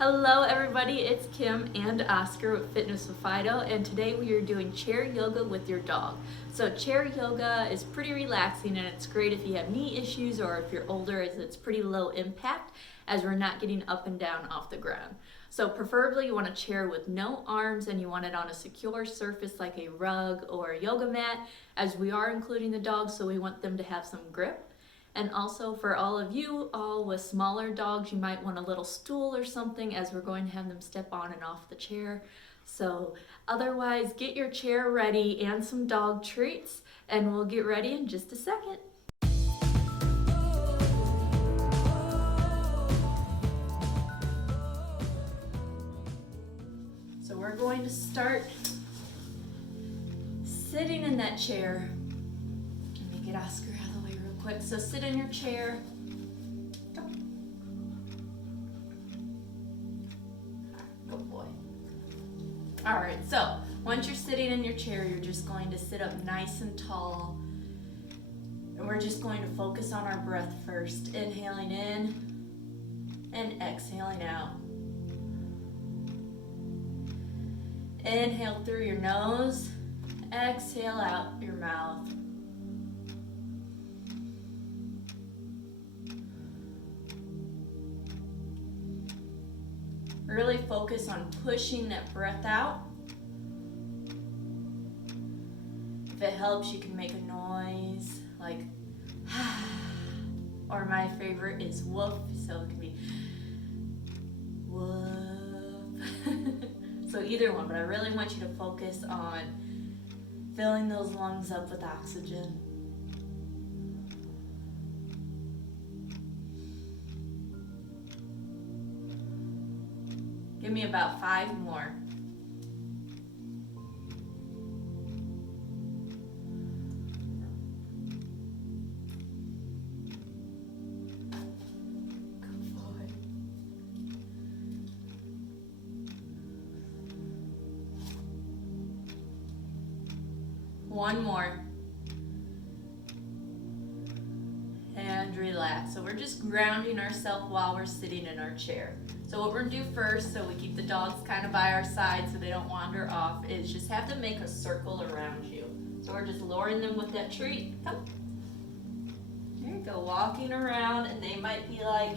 Hello everybody, it's Kim and Oscar with Fitness with Fido, and today we are doing chair yoga with your dog. So chair yoga is pretty relaxing and it's great if you have knee issues or if you're older, as it's pretty low impact as we're not getting up and down off the ground. So preferably you want a chair with no arms and you want it on a secure surface like a rug or a yoga mat, as we are including the dogs, so we want them to have some grip. And also for all of you all with smaller dogs, you might want a little stool or something, as we're going to have them step on and off the chair. So otherwise, get your chair ready and some dog treats, and we'll get ready in just a second. So we're going to start sitting in that chair. Let me get Oscar out of the way real quick. So sit in your chair. Good boy. All right, so once you're sitting in your chair, you're just going to sit up nice and tall. And we're just going to focus on our breath first. Inhaling in and exhaling out. Inhale through your nose, exhale out your mouth. Really focus on pushing that breath out. If it helps, you can make a noise like or my favorite is woof, so it can be woof. So either one, but I really want you to focus on filling those lungs up with oxygen. Give me about 5 more. Good boy. One more. And relax. So we're just grounding ourselves while we're sitting in our chair. So what we're gonna do first, so we keep the dogs kind of by our side so they don't wander off, is just have them make a circle around you. So we're just luring them with that treat. Come. There you go, walking around, and they might be like,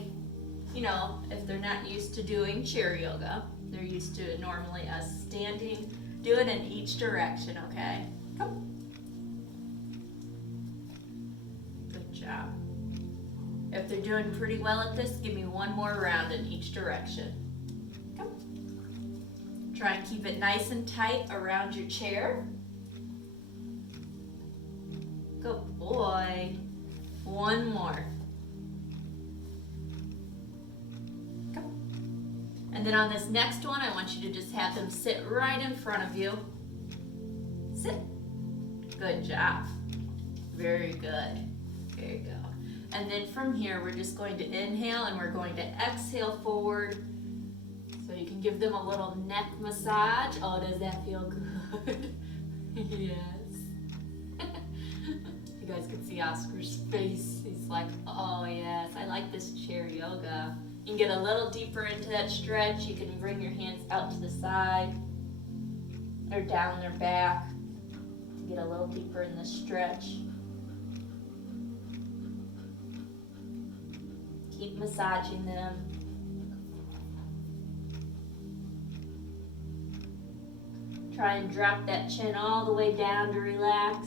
you know, if they're not used to doing chair yoga, they're used to normally us standing. Do it in each direction, okay? Come. Good job. If they're doing pretty well at this, give me one more round in each direction. Come. Try and keep it nice and tight around your chair. Good boy. One more. Come. And then on this next one, I want you to just have them sit right in front of you. Sit. Good job. Very good. There you go. And then from here, we're just going to inhale and we're going to exhale forward. So you can give them a little neck massage. Oh, does that feel good? Yes. You guys can see Oscar's face. He's like, oh yes, I like this chair yoga. You can get a little deeper into that stretch. You can bring your hands out to the side or down their back to get a little deeper in the stretch. Keep massaging them. Try and drop that chin all the way down to relax.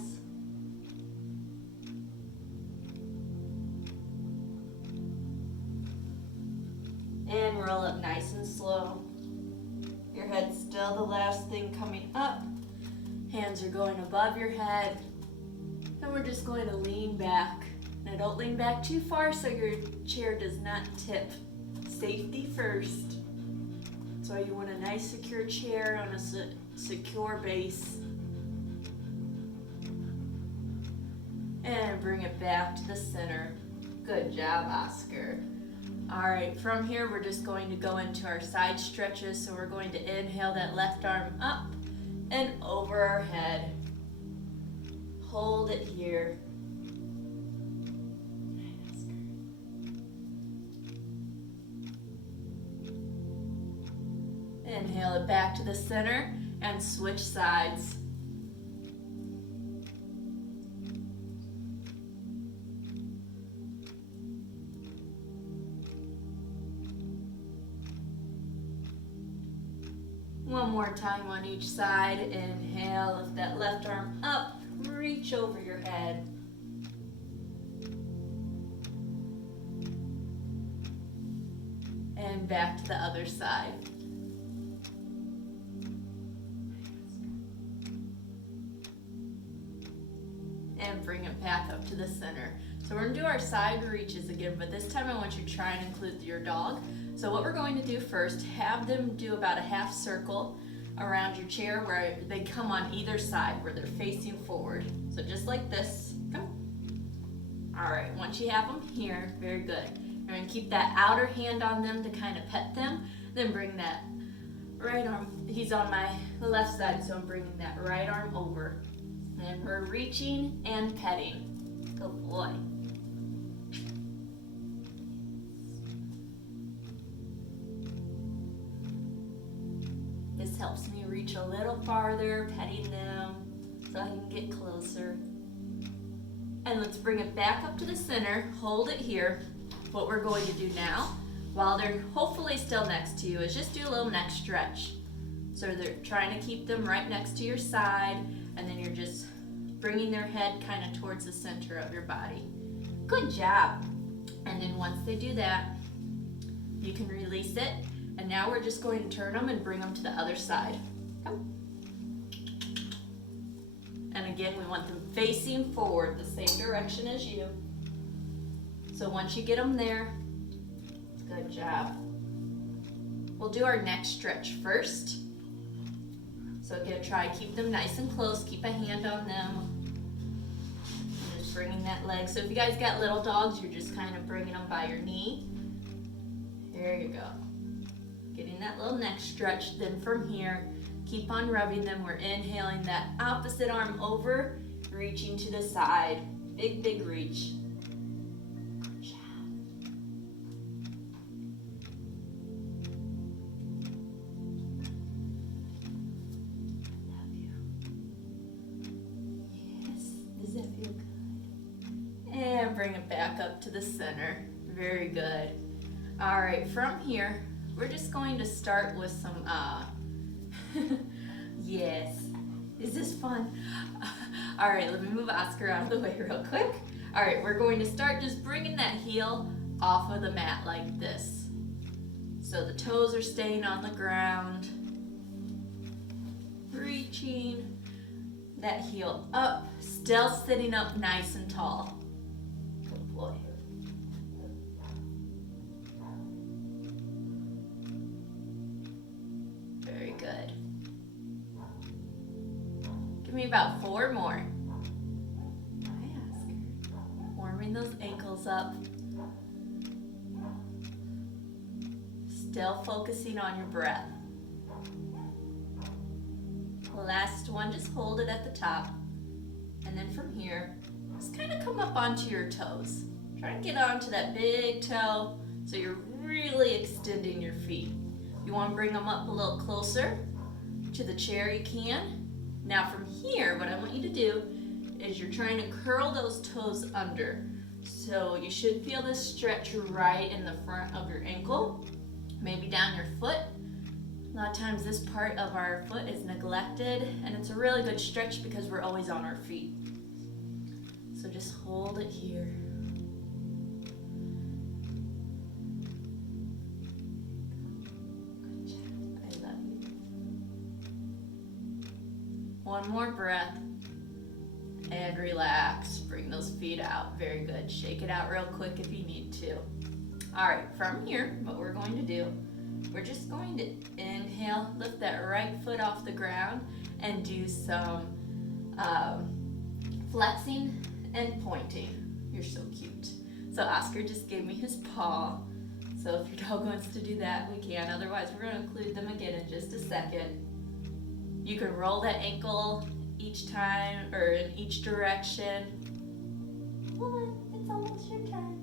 And roll up nice and slow. Your head's still the last thing coming up. Hands are going above your head. And we're just going to lean back. Now don't lean back too far so your chair does not tip. Safety first. So you want a nice secure chair on a secure base. And bring it back to the center. Good job, Oscar. All right, from here we're just going to go into our side stretches. So we're going to inhale that left arm up and over our head. Hold it here. Inhale it back to the center and switch sides. One more time on each side. Inhale, lift that left arm up, reach over your head. And back to the other side. And bring it back up to the center. So we're gonna do our side reaches again, but this time I want you to try and include your dog. So what we're going to do first, have them do about a half circle around your chair where they come on either side, where they're facing forward. So just like this, come. All right, once you have them here, very good. You're gonna keep that outer hand on them to kind of pet them, then bring that right arm, he's on my left side, so I'm bringing that right arm over. And we're reaching and petting. Good boy. This helps me reach a little farther, petting them, so I can get closer. And let's bring it back up to the center, hold it here. What we're going to do now, while they're hopefully still next to you, is just do a little neck stretch. So they're trying to keep them right next to your side, and then you're just bringing their head kind of towards the center of your body. Good job. And then once they do that, you can release it. And now we're just going to turn them and bring them to the other side. Come. And again, we want them facing forward, the same direction as you. So once you get them there, good job. We'll do our neck stretch first. So again, try to keep them nice and close, keep a hand on them. And just bringing that leg. So if you guys got little dogs, you're just kind of bringing them by your knee. There you go. Getting that little neck stretch. Then from here, keep on rubbing them. We're inhaling that opposite arm over, reaching to the side. Big, big reach. Good job. Love you. Yes, does that feel good? And bring it back up to the center. Very good. All right, from here, we're just going to start with some, yes. Is this fun? All right, let me move Oscar out of the way real quick. All right, we're going to start just bringing that heel off of the mat like this. So the toes are staying on the ground. Reaching that heel up, still sitting up nice and tall. Good boy. Good. Give me about 4 more. Hi, Oscar. Warming those ankles up. Still focusing on your breath. Last one, just hold it at the top. And then from here, just kind of come up onto your toes. Try to get onto that big toe so you're really extending your feet. You want to bring them up a little closer to the chair, you can. Now from here, what I want you to do is you're trying to curl those toes under. So you should feel this stretch right in the front of your ankle, maybe down your foot. A lot of times this part of our foot is neglected, and it's a really good stretch because we're always on our feet. So just hold it here. One more breath and relax. Bring those feet out. Very good. Shake it out real quick if you need to. All right, from here, what we're going to do, we're just going to inhale, lift that right foot off the ground and do some flexing and pointing. You're so cute. So Oscar just gave me his paw. So if your dog wants to do that, we can. Otherwise, we're going to include them again in just a second. You can roll that ankle each time or in each direction. Woman, it's almost your turn.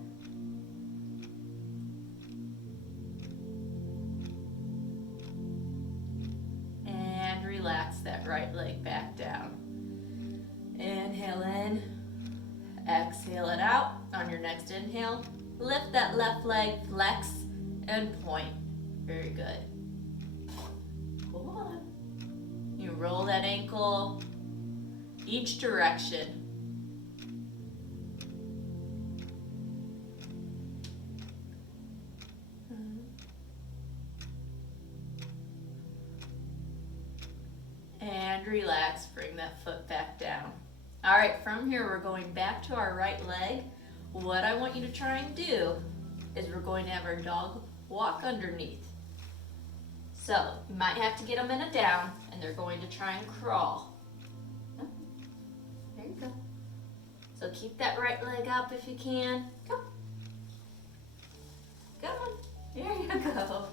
relax that right leg back down. Inhale in, exhale it out. On your next inhale, lift that left leg, flex, and point. Very good. Hold on. You roll that ankle each direction. And relax, bring that foot back down. All right, from here we're going back to our right leg. What I want you to try and do is we're going to have our dog walk underneath. So you might have to get them in a down and they're going to try and crawl. There you go. So keep that right leg up if you can. Go. Come on. There you go.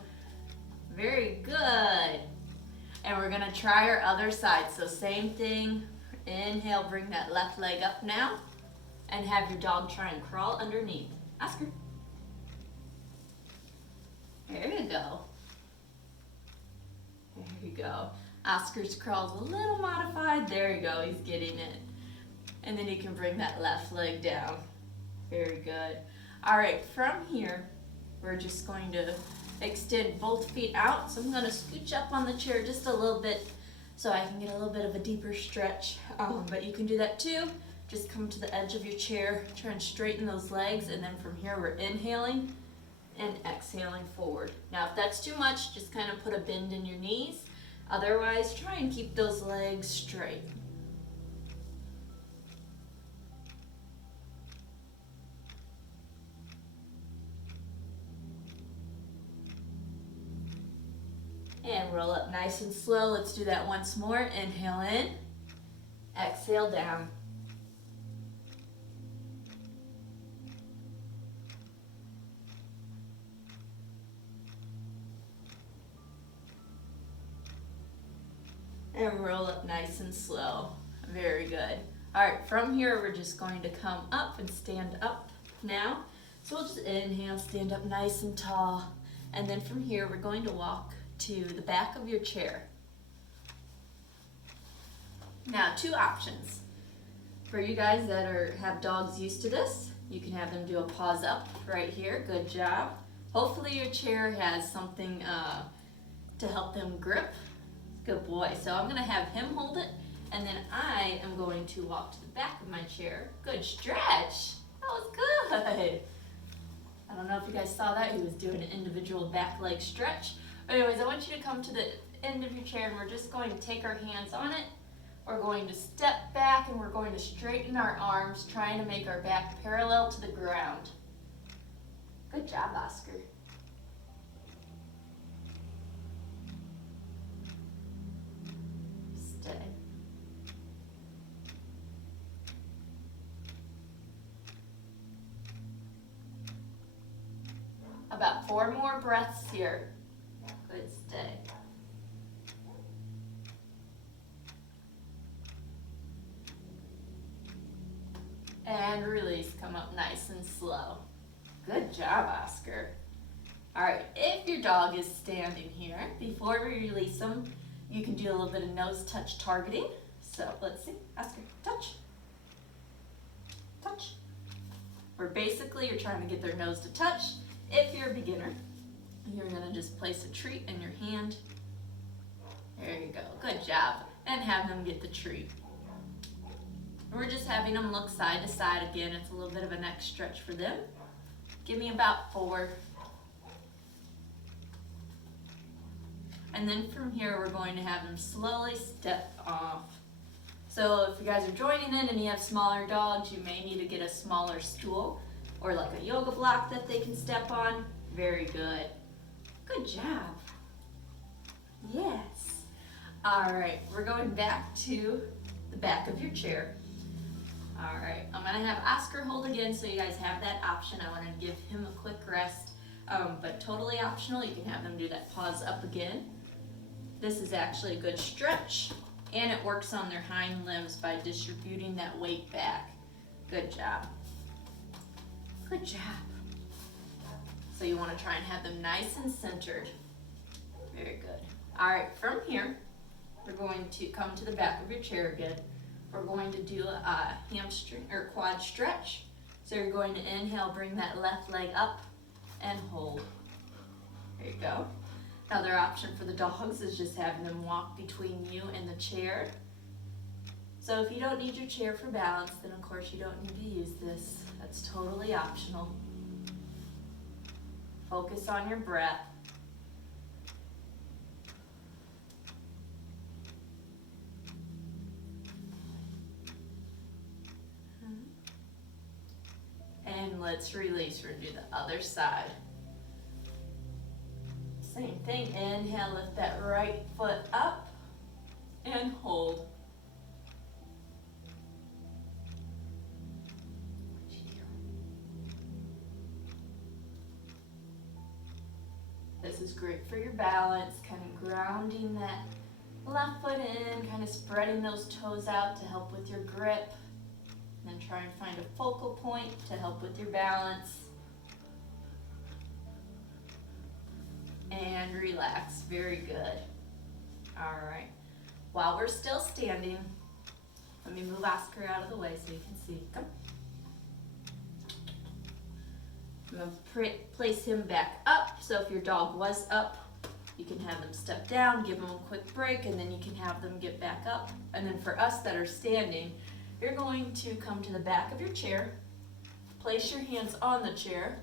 Very good. And we're gonna try our other side. So same thing. Inhale, bring that left leg up now. And have your dog try and crawl underneath. Oscar. There you go. There you go. Oscar's crawl's a little modified. There you go, he's getting it. And then you can bring that left leg down. Very good. All right, from here, we're just going to extend both feet out. So I'm gonna scooch up on the chair just a little bit so I can get a little bit of a deeper stretch. But you can do that too. Just come to the edge of your chair, try and straighten those legs, and then from here we're inhaling and exhaling forward. Now if that's too much, just kind of put a bend in your knees. Otherwise, try and keep those legs straight. And roll up nice and slow. Let's do that once more. Inhale in, exhale down. And roll up nice and slow. Very good. All right, from here, we're just going to come up and stand up now. So we'll just inhale, stand up nice and tall. And then from here, we're going to walk to the back of your chair. Now, two options. For you guys that have dogs used to this, you can have them do a pause up right here. Good job. Hopefully your chair has something to help them grip. Good boy. So I'm gonna have him hold it, and then I am going to walk to the back of my chair. Good stretch. That was good. I don't know if you guys saw that. He was doing an individual back leg stretch. Anyways, I want you to come to the end of your chair and we're just going to take our hands on it. We're going to step back and we're going to straighten our arms, trying to make our back parallel to the ground. Good job, Oscar. Stay. About 4 more breaths here. Good, stay. And release, come up nice and slow. Good job, Oscar. All right, if your dog is standing here, before we release them, you can do a little bit of nose touch targeting. So let's see, Oscar, touch. Touch. Where basically you're trying to get their nose to touch. If you're a beginner, you're gonna just place a treat in your hand. There you go, good job. And have them get the treat. We're just having them look side to side again. It's a little bit of a neck stretch for them. Give me about 4. And then from here, we're going to have them slowly step off. So if you guys are joining in and you have smaller dogs, you may need to get a smaller stool or like a yoga block that they can step on. Very good. Good job. Yes. All right, we're going back to the back of your chair. All right, I'm gonna have Oscar hold again so you guys have that option. I wanna give him a quick rest, but totally optional. You can have them do that pause up again. This is actually a good stretch, and it works on their hind limbs by distributing that weight back. Good job. Good job. So you wanna try and have them nice and centered. Very good. All right, from here, we're going to come to the back of your chair again. We're going to do a hamstring or quad stretch. So you're going to inhale, bring that left leg up and hold. There you go. Another option for the dogs is just having them walk between you and the chair. So if you don't need your chair for balance, then of course you don't need to use this. That's totally optional. Focus on your breath. And let's release. We're going to do the other side. Same thing. Inhale, lift that right foot up and hold. This is great for your balance, kind of grounding that left foot in, kind of spreading those toes out to help with your grip. And then try and find a focal point to help with your balance. And relax, very good. All right, while we're still standing, let me move Oscar out of the way so you can see. Come. I'm gonna place him back up, so if your dog was up, you can have them step down, give them a quick break, and then you can have them get back up. And then for us that are standing, you're going to come to the back of your chair, place your hands on the chair,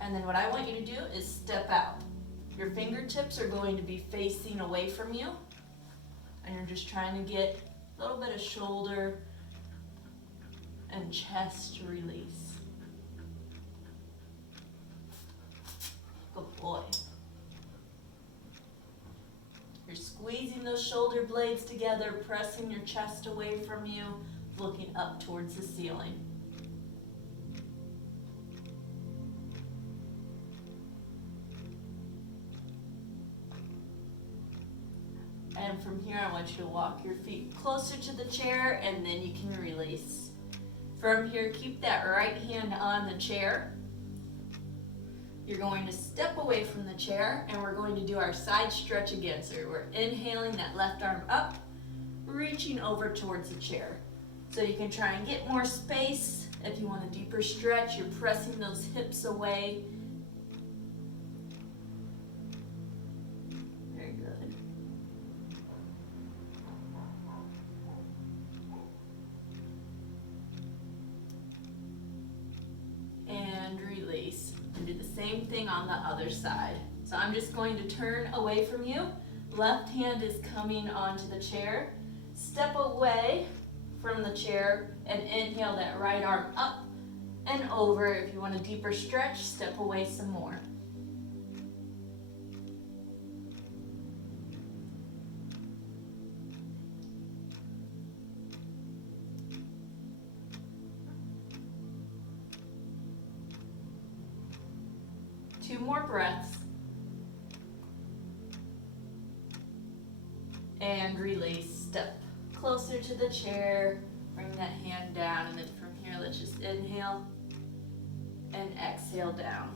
and then what I want you to do is step out. Your fingertips are going to be facing away from you, and you're just trying to get a little bit of shoulder and chest release. Good boy. You're squeezing those shoulder blades together, pressing your chest away from you, looking up towards the ceiling. And from here, I want you to walk your feet closer to the chair, and then you can release. From here, keep that right hand on the chair. You're going to step away from the chair, and we're going to do our side stretch again. So we're inhaling that left arm up, reaching over towards the chair. So you can try and get more space. If you want a deeper stretch, you're pressing those hips away. Very good. And release. And do the same thing on the other side. So I'm just going to turn away from you. Left hand is coming onto the chair. Step away from the chair and inhale that right arm up and over. If you want a deeper stretch, step away some more. Two more breaths. And release. Step closer to the chair. Bring that hand down, and then from here, let's just inhale and exhale down.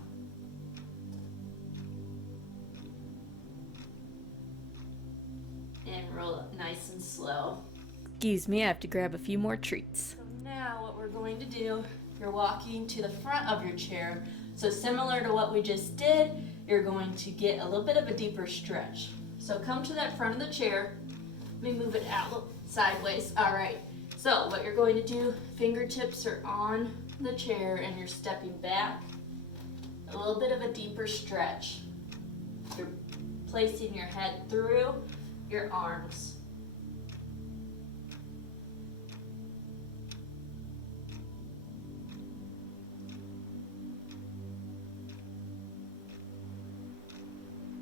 And roll up nice and slow. Excuse me, I have to grab a few more treats. So now what we're going to do, you're walking to the front of your chair. So similar to what we just did, you're going to get a little bit of a deeper stretch. So come to that front of the chair. Let me move it out sideways. All right. So what you're going to do, fingertips are on the chair and you're stepping back. A little bit of a deeper stretch. You're placing your head through your arms.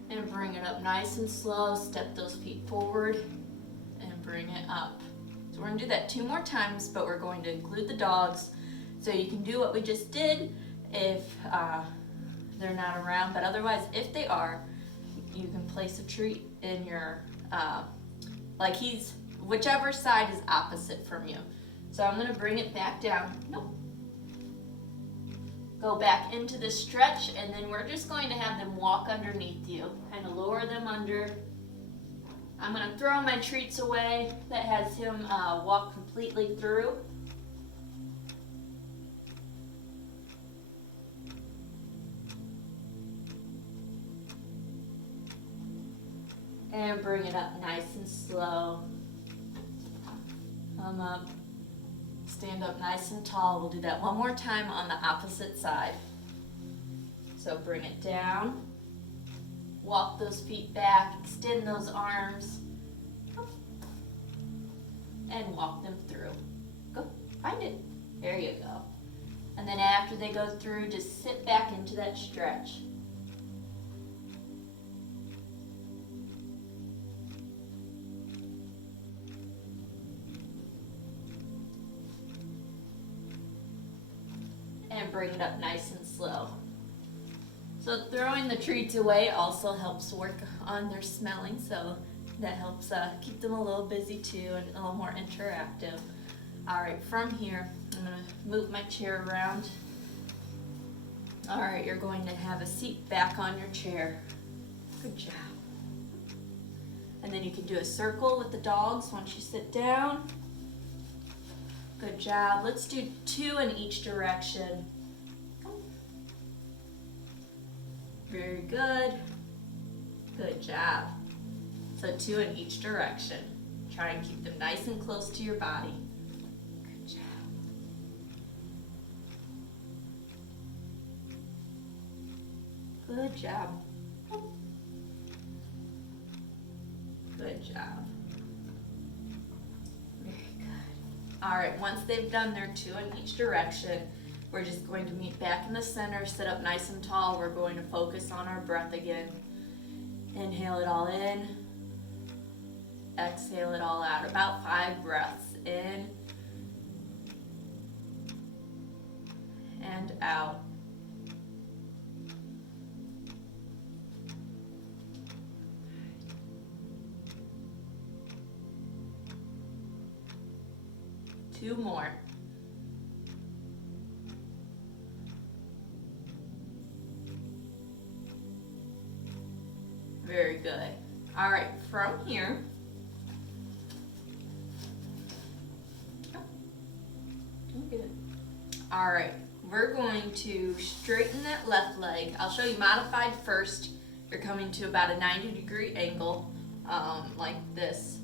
And bring it up nice and slow. Step those feet forward and bring it up. So we're going to do that 2 more times, but we're going to include the dogs. So you can do what we just did if they're not around, but otherwise, if they are, you can place a treat in your, whichever side is opposite from you. So I'm going to bring it back down. Nope. Go back into the stretch, and then we're just going to have them walk underneath you. Kind of lower them under I'm going to throw my treats away. That has him walk completely through. And bring it up nice and slow. Come up. Stand up nice and tall. We'll do that one more time on the opposite side. So bring it down. Walk those feet back. Extend those arms. And walk them through. Go. Find it. There you go. And then after they go through, just sit back into that stretch. And bring it up nice and slow. So throwing the treats away also helps work on their smelling, so that helps keep them a little busy too and a little more interactive. All right, from here, I'm gonna move my chair around. All right, you're going to have a seat back on your chair. Good job. And then you can do a circle with the dogs once you sit down. Good job. Let's do 2 in each direction. Very good. Good job. So 2 in each direction. Try and keep them nice and close to your body. Good job. Good job. Good job. All right, once they've done their 2 in each direction, we're just going to meet back in the center, sit up nice and tall. We're going to focus on our breath again. Inhale it all in. Exhale it all out. About 5 breaths in and out. Two more. Very good. All right, from here, good. All right, we're going to straighten that left leg. I'll show you modified first. You're coming to about a 90-degree angle, like this.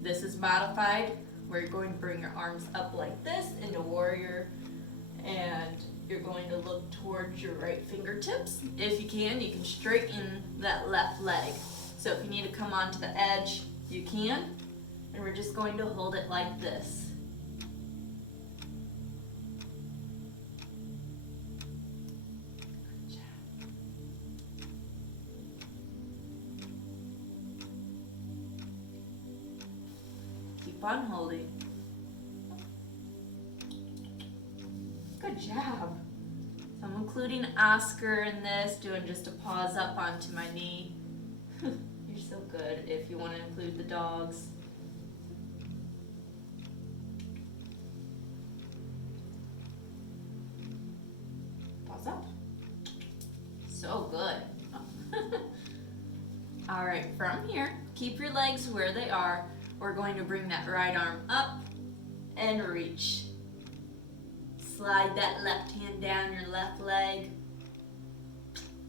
This is modified, where you're going to bring your arms up like this into warrior, and you're going to look towards your right fingertips. If you can straighten that left leg. So if you need to come onto the edge, you can, and we're just going to hold it like this. Keep on holding. Good job. So I'm including Oscar in this, doing just a pause up onto my knee. You're so good if you want to include the dogs. Pause up. So good. All right, from here, keep your legs where they are. We're going to bring that right arm up and reach. Slide that left hand down your left leg.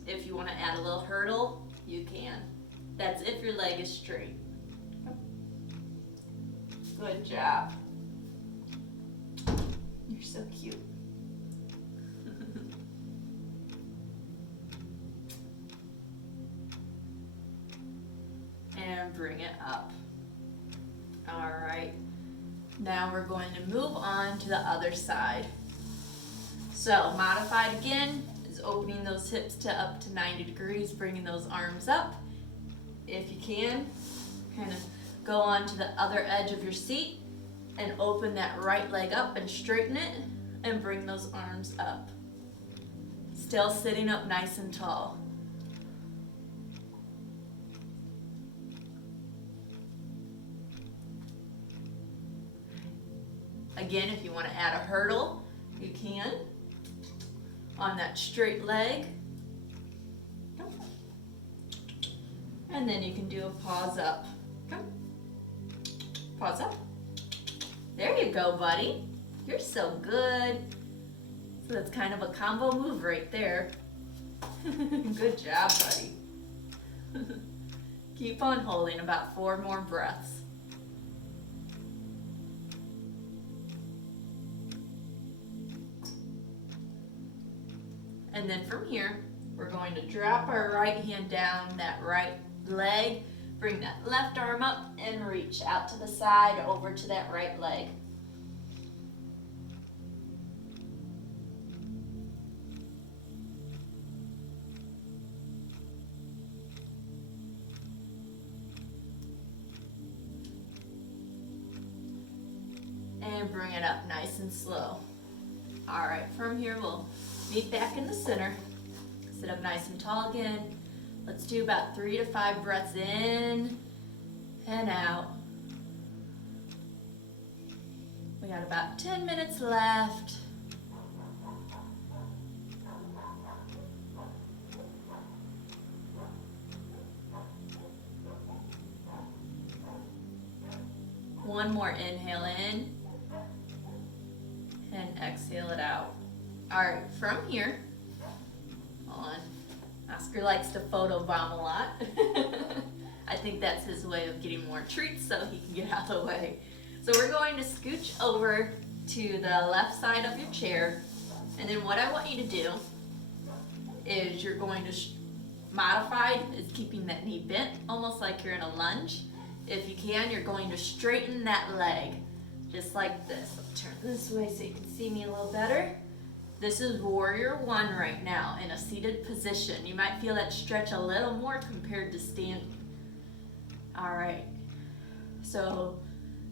If you want to add a little hurdle, you can. That's if your leg is straight. Good job. You're so cute. And bring it up. All right. Now we're going to move on to the other side. So modified again is opening those hips to up to 90 degrees, bringing those arms up. If you can, kind of go on to the other edge of your seat and open that right leg up and straighten it and bring those arms up. Still sitting up nice and tall. Again, if you want to add a hurdle, you can on that straight leg. And then you can do a pause up. Come. Paws up. There you go, buddy. You're so good. So that's kind of a combo move right there. Good job, buddy. Keep on holding about 4 more breaths. And then from here, we're going to drop our right hand down that right leg, bring that left arm up and reach out to the side over to that right leg. And bring it up nice and slow. All right, from here we'll meet back in the center. Sit up nice and tall again. Let's do about 3 to 5 breaths in and out. We got about 10 minutes left. One more inhale in and exhale it out. All right, from here, hold on. Oscar likes to photobomb a lot. I think that's his way of getting more treats so he can get out of the way. So we're going to scooch over to the left side of your chair, and then what I want you to do is you're going to modified is keeping that knee bent, almost like you're in a lunge. If you can, you're going to straighten that leg, just like this. I'll turn this way so you can see me a little better. This is warrior 1 right now in a seated position. You might feel that stretch a little more compared to standing. All right, so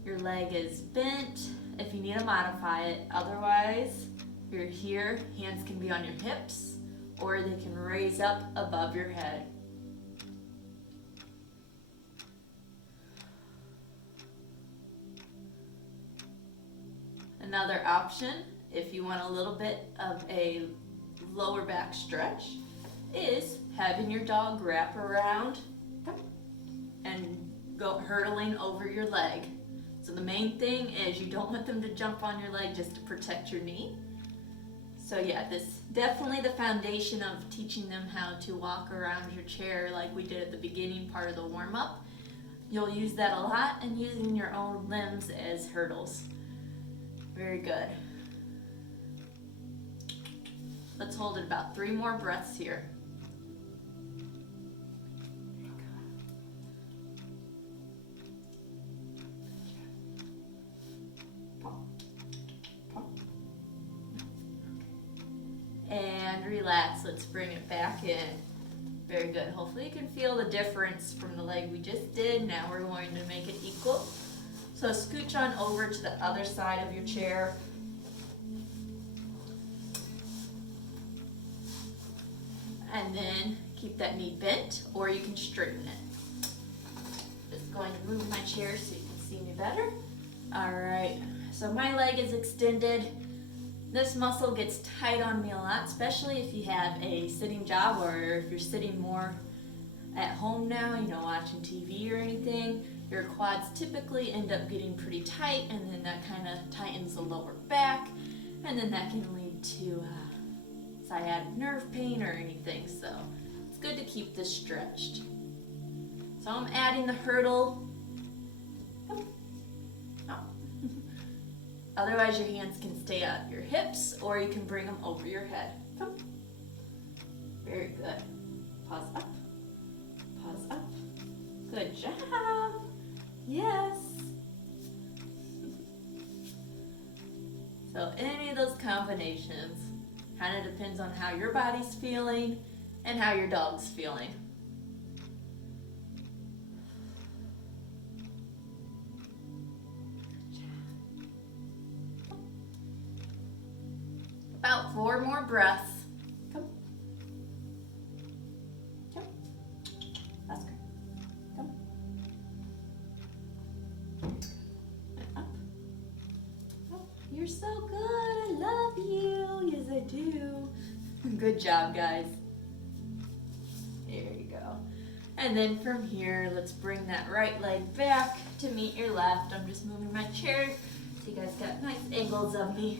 your leg is bent if you need to modify it. Otherwise, you're here, hands can be on your hips or they can raise up above your head. Another option, if you want a little bit of a lower back stretch, is having your dog wrap around and go hurtling over your leg. So the main thing is you don't want them to jump on your leg just to protect your knee. So yeah, this definitely the foundation of teaching them how to walk around your chair like we did at the beginning part of the warm-up. You'll use that a lot, and using your own limbs as hurdles. Very good. Let's hold it about 3 more breaths here. And relax, let's bring it back in. Very good. Hopefully you can feel the difference from the leg we just did. Now we're going to make it equal. So scooch on over to the other side of your chair. And then keep that knee bent, or you can straighten it. Just going to move my chair so you can see me better. All right, so my leg is extended. This muscle gets tight on me a lot, especially if you have a sitting job or if you're sitting more at home now, you know, watching TV or anything. Your quads typically end up getting pretty tight, and then that kind of tightens the lower back, and then that can lead to sciatic nerve pain or anything. So it's good to keep this stretched. So I'm adding the hurdle. Otherwise, your hands can stay at your hips, or you can bring them over your head. Very good. Pause up. Pause up. Good job. Yes. So any of those combinations kind of depends on how your body's feeling and how your dog's feeling. About 4 more breaths. Come. Come. Oscar. Come. And up. Oh, you're so good. I love you. Yes, I do. Good job, guys. There you go. And then from here, let's bring that right leg back to meet your left. I'm just moving my chair so you guys got nice angles of me.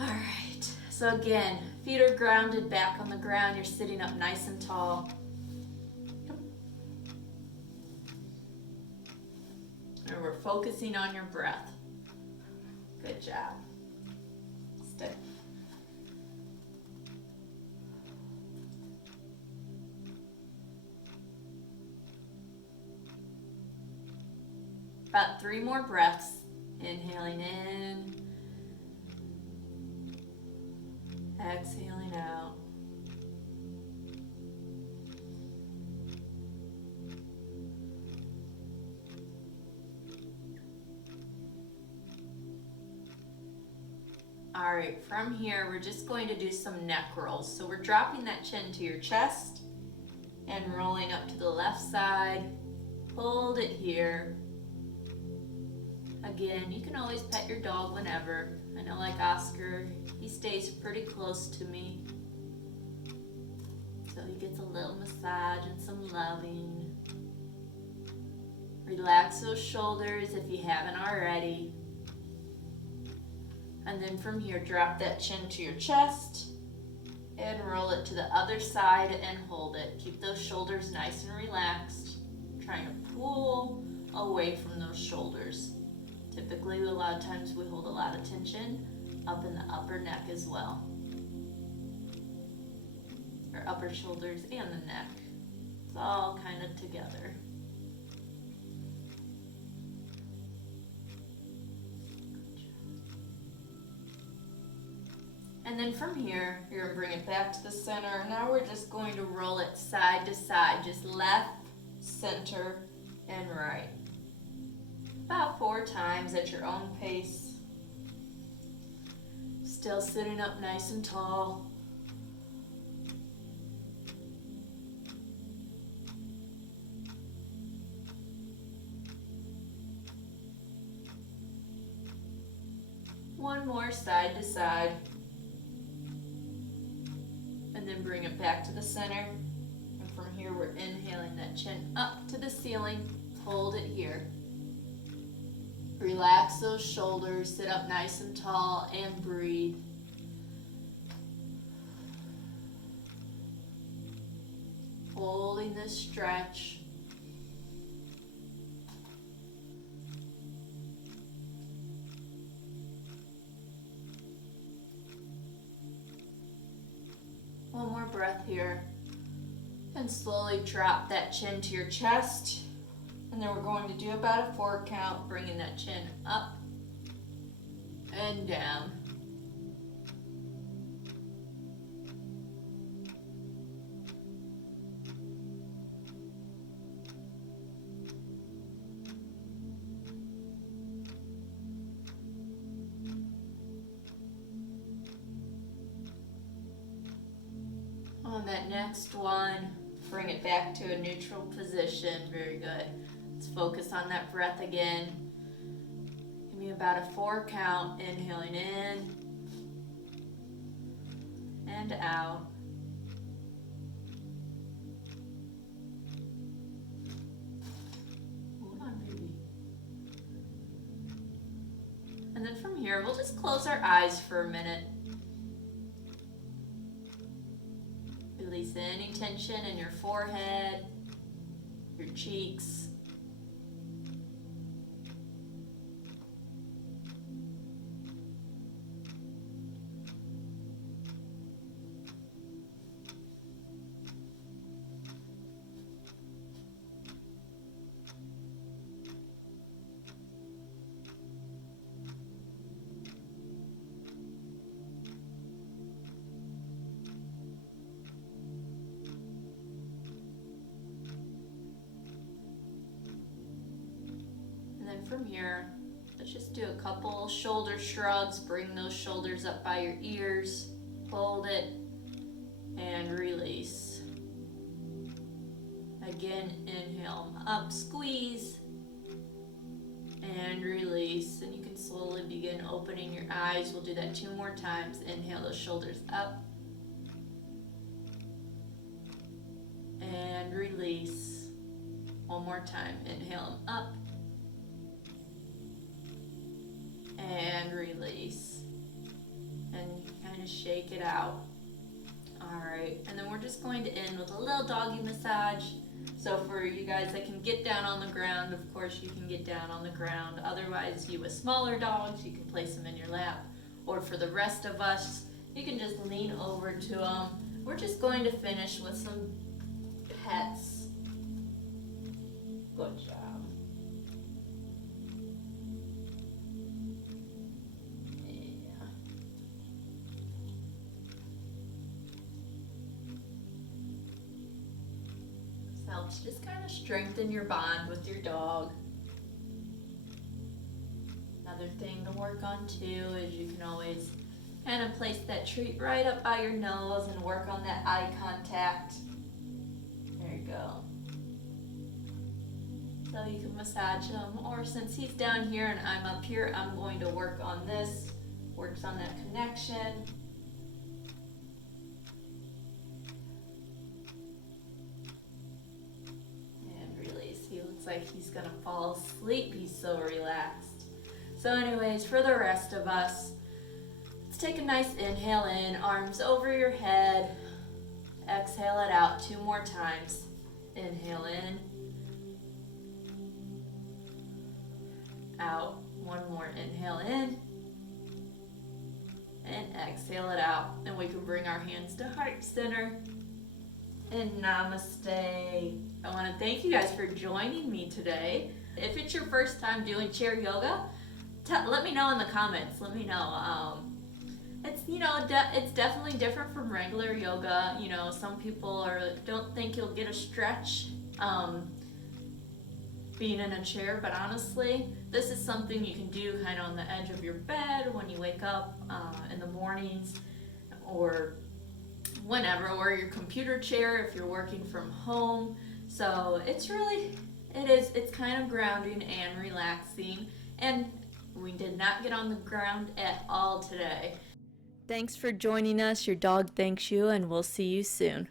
All right, so again, feet are grounded back on the ground. You're sitting up nice and tall. And we're focusing on your breath. Good job. Stay. About 3 more breaths. Inhaling in. Exhaling out. All right, from here, we're just going to do some neck rolls. So we're dropping that chin to your chest and rolling up to the left side. Hold it here. Again, you can always pet your dog whenever. I know, like Oscar, he stays pretty close to me. So he gets a little massage and some loving. Relax those shoulders if you haven't already. And then from here, drop that chin to your chest and roll it to the other side and hold it. Keep those shoulders nice and relaxed. Trying to pull away from those shoulders. Typically, a lot of times we hold a lot of tension up in the upper neck as well. Or upper shoulders and the neck. It's all kind of together. And then from here, you're going to bring it back to the center. Now we're just going to roll it side to side, just left, center, and right. About 4 times at your own pace. Still sitting up nice and tall. One more side to side. And then bring it back to the center. And from here, we're inhaling that chin up to the ceiling. Hold it here. Relax those shoulders, sit up nice and tall, and breathe. Holding this stretch. One more breath here. And slowly drop that chin to your chest. And then we're going to do about a 4 count, bringing that chin up and down. On that next one, bring it back to a neutral position. Very good. Let's focus on that breath again. Give me about a 4 count. Inhaling in and out. Hold on, baby. And then from here, we'll just close our eyes for a minute. Release any tension in your forehead, your cheeks. From here, let's just do a couple shoulder shrugs. Bring those shoulders up by your ears. Hold it and release. Again, inhale up, squeeze, and release. And you can slowly begin opening your eyes. We'll do that 2 more times. Inhale those shoulders up and and release. One more time. Inhale him up and release. And kind of shake it out. Alright, and then we're just going to end with a little doggy massage. So for you guys that can get down on the ground, of course you can get down on the ground. Otherwise, you with smaller dogs, you can place them in your lap. Or for the rest of us, you can just lean over to them. We're just going to finish with some pets. Good job. Helps just kind of strengthen your bond with your dog. Another thing to work on too is you can always kind of place that treat right up by your nose and work on that eye contact. There you go. So you can massage him, or since he's down here and I'm up here, I'm going to work on this. Works on that connection. Like he's gonna fall asleep, he's so relaxed. So anyways, for the rest of us, let's take a nice inhale in, arms over your head, exhale it out 2 more times. Inhale in, out. 1 more inhale in, and exhale it out. And we can bring our hands to heart center. And namaste. I want to thank you guys for joining me today. If it's your first time doing chair yoga, let me know in the comments. Let me know. It's it's definitely different from regular yoga. You know, some people don't think you'll get a stretch being in a chair, but honestly, this is something you can do kind of on the edge of your bed when you wake up in the mornings, or whenever, or your computer chair if you're working from home. So it's kind of grounding and relaxing, and we did not get on the ground at all today. Thanks for joining us. Your dog thanks you, and we'll see you soon.